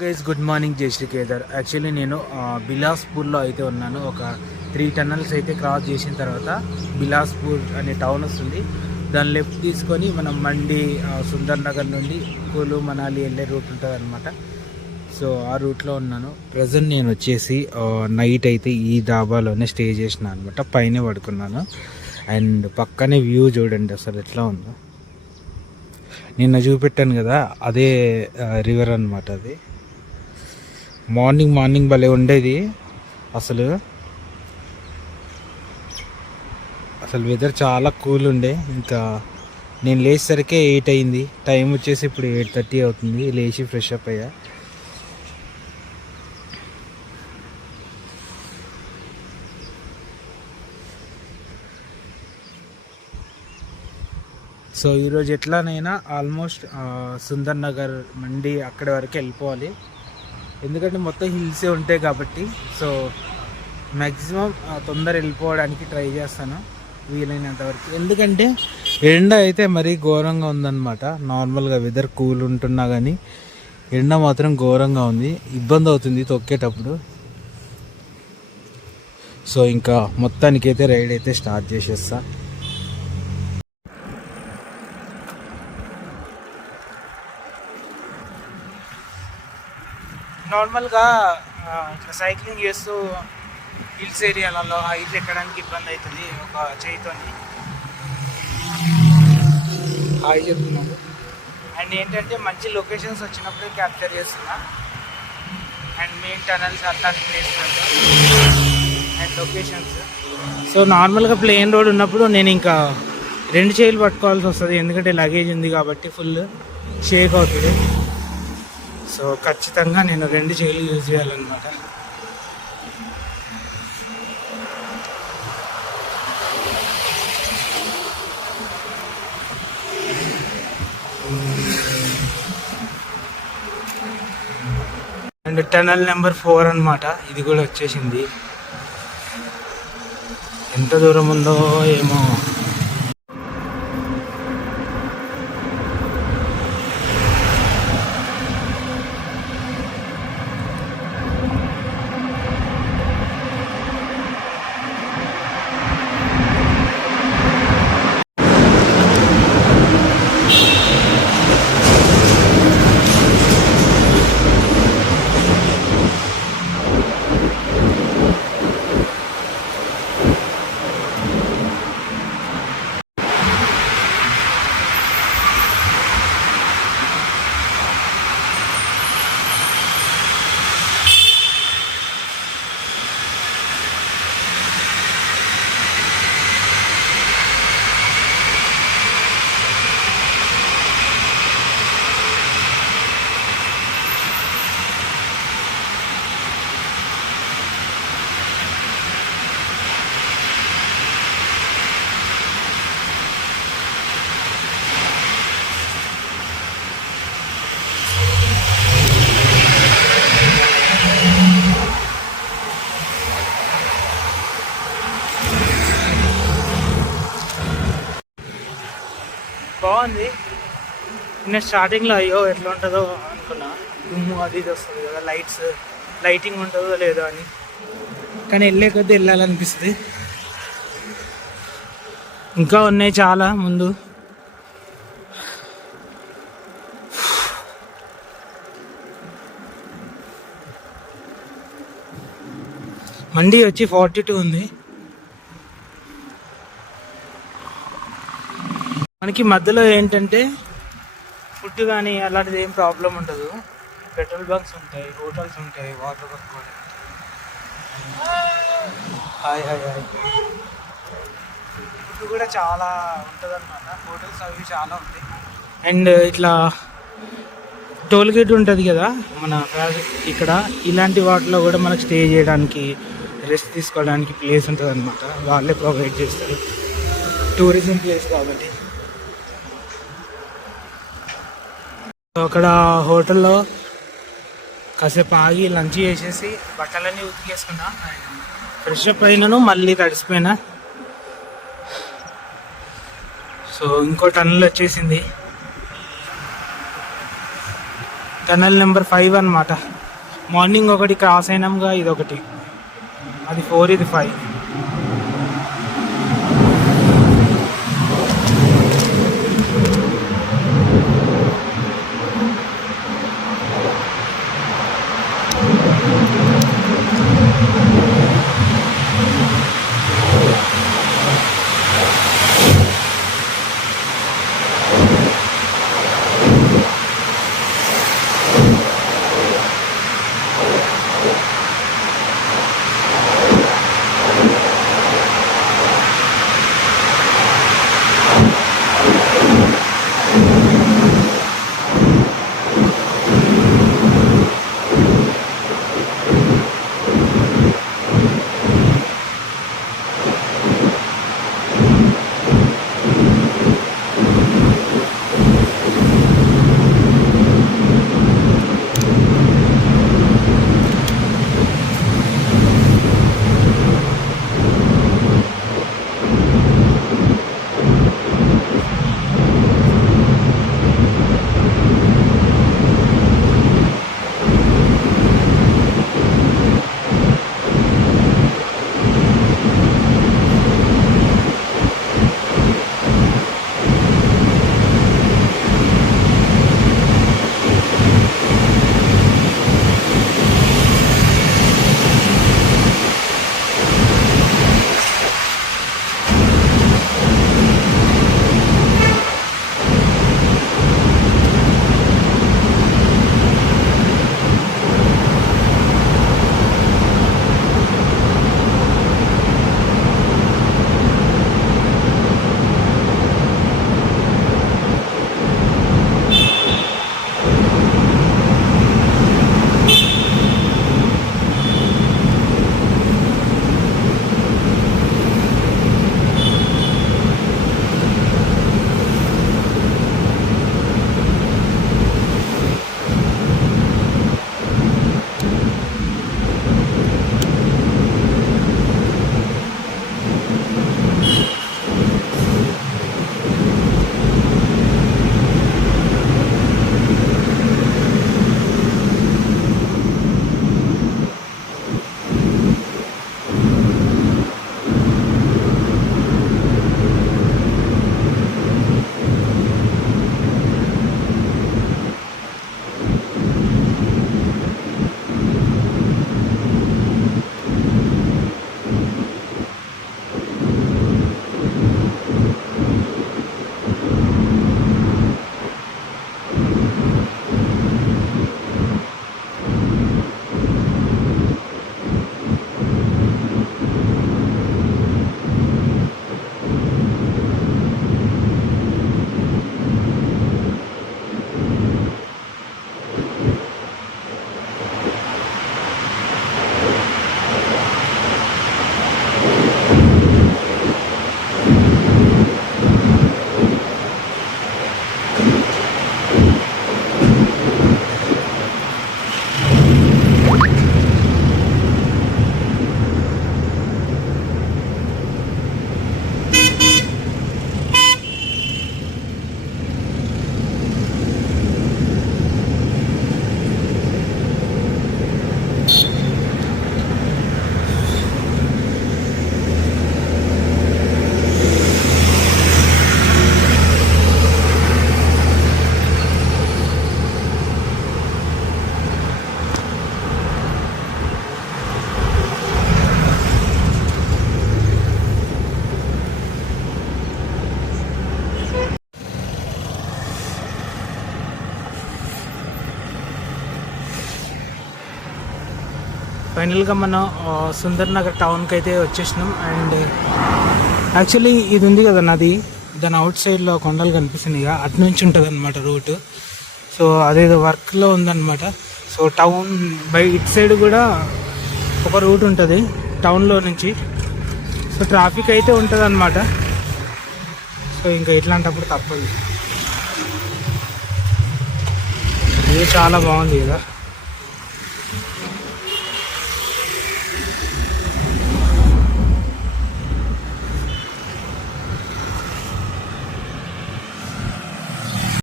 Guys good morning, జై Shri Kedar. Actually నేను బిలాస్పూర్లో అయితే ఉన్నాను. ఒక 3 టన్నల్స్ అయితే క్రాస్ చేసిన తర్వాత బిలాస్పూర్ అనే టౌన్ వస్తుంది. దాని లెఫ్ట్ తీసుకొని మనం మండి సుందర్ నగర్ నుండి కులు మనాలి వెళ్ళే రూట్ ఉంటుంది అనమాట. సో ఆ రూట్లో ఉన్నాను ప్రజెంట్. నేను వచ్చేసి నైట్ అయితే ఈ డాబాలోనే స్టే చేసిన అనమాట. పైన పడుకున్నాను. అండ్ పక్కనే వ్యూ చూడండి అసలు ఎట్లా ఉందో. నిన్న చూపెట్టాను కదా, అదే రివర్ అనమాట. అది మార్నింగ్ భలే ఉండేది అసలు వెదర్ చాలా కూల్ ఉండే. ఇంకా నేను లేచేసరికి 8 అయింది. టైం వచ్చేసి ఇప్పుడు 8:30 అవుతుంది. లేచి ఫ్రెష్ అప్ అయ్యా. సో ఈరోజు ఎట్లానైనా ఆల్మోస్ట్ సుందర్ నగర్ మండి అక్కడి వరకు వెళ్ళిపోవాలి. ఎందుకంటే మొత్తం హిల్సే ఉంటాయి కాబట్టి. సో మ్యాక్సిమం తొందర వెళ్ళిపోవడానికి ట్రై చేస్తాను వీలైనంత వరకు. ఎందుకంటే ఎండ అయితే మరీ ఘోరంగా ఉందన్నమాట. నార్మల్గా వెదర్ కూల్ ఉంటున్నా కానీ ఎండ మాత్రం ఘోరంగా ఉంది. ఇబ్బంది అవుతుంది తొక్కేటప్పుడు. సో ఇంకా మొత్తానికైతే రైడ్ అయితే స్టార్ట్ చేసేస్తా. నార్మల్గా ఇట్లా సైక్లింగ్ చేస్తూ హిల్స్ ఏరియాలలో హైట్ ఎక్కడానికి ఇబ్బంది అవుతుంది. ఒక చేయితోని హాయ్ చెప్తున్నాను. అండ్ ఏంటంటే మంచి లొకేషన్స్ వచ్చినప్పుడే క్యాప్చర్ చేస్తున్నా. అండ్ మెయిన్ టనల్స్ అట్లాంటి ప్లేసెస్ అండ్ లొకేషన్స్. సో నార్మల్గా ప్లెయిన్ రోడ్ ఉన్నప్పుడు నేను ఇంకా 2 చేయిలు పట్టుకోవాల్సి వస్తుంది. ఎందుకంటే లగేజ్ ఉంది కాబట్టి ఫుల్ షేక్ అవుతుంది. సో ఖచ్చితంగా నేను 2 చేయిలు యూజ్ చేయాలన్నమాట. అండ్ టనల్ నెంబర్ 4 అనమాట. ఇది కూడా వచ్చేసింది. ఎంత దూరం ఉందో ఏమో. బాగుంది. నేను స్టార్టింగ్లో అయ్యో ఎట్లా ఉంటుందో అనుకున్నా. దుమ్ము అది ఇది వస్తుంది కదా, లైటింగ్ ఉంటుందో లేదో అని. కానీ వెళ్ళే కొద్దీ వెళ్ళాలనిపిస్తుంది. ఇంకా ఉన్నాయి చాలా ముందు. మండి వచ్చి 42 ఉంది. మనకి మధ్యలో ఏంటంటే ఫుడ్ కానీ అలాంటిది ఏం ప్రాబ్లం ఉండదు. పెట్రోల్ బంక్స్ ఉంటాయి, హోటల్స్ ఉంటాయి, వాటర్ బంక్ కూడా. హాయ్ ఫుడ్ కూడా చాలా ఉంటుంది అనమాట. హోటల్స్ అవి చాలా ఉంటాయి. అండ్ ఇట్లా టోల్ గేట్ ఉంటుంది కదా మన ఇక్కడ. ఇలాంటి వాటిలో కూడా మనకు స్టే చేయడానికి, రెస్ట్ తీసుకోవడానికి ప్లేస్ ఉంటుంది అనమాట. వాళ్ళే ప్రొవైడ్ చేస్తారు. టూరిజం ప్లేస్ కాబట్టి. అక్కడ హోటల్లో కాసేపు ఆగి లంచ్ చేసేసి బట్టలన్నీ ఉతికేసుకున్నా. ఫ్రెష్ అప్ అయినాను, మళ్ళీ తడిసిపోయినా. సో ఇంకో టన్నులు వచ్చేసింది. టనల్ నెంబర్ 5 అనమాట. మార్నింగ్ ఒకటి క్రాస్ అయినాంగా, ఇది ఒకటి, అది 4 ఇది 5. ఫైనల్గా మనం సుందర్ నగర్ టౌన్కి అయితే వచ్చేసినాం. అండ్ యాక్చువల్లీ ఇది ఉంది కదా నది, దాని అవుట్ సైడ్లో కొండలు కనిపిస్తుంది, ఇక అటు నుంచి ఉంటుంది అనమాట రూట్. సో అదేదో వర్క్లో ఉందన్నమాట. సో టౌన్ బై ఇటు సైడ్ కూడా ఒక రూట్ ఉంటుంది టౌన్లో నుంచి. సో ట్రాఫిక్ అయితే ఉంటుంది అనమాట. సో ఇంకా ఇట్లాంటప్పుడు తప్పదు. ఇది చాలా బాగుంది కదా.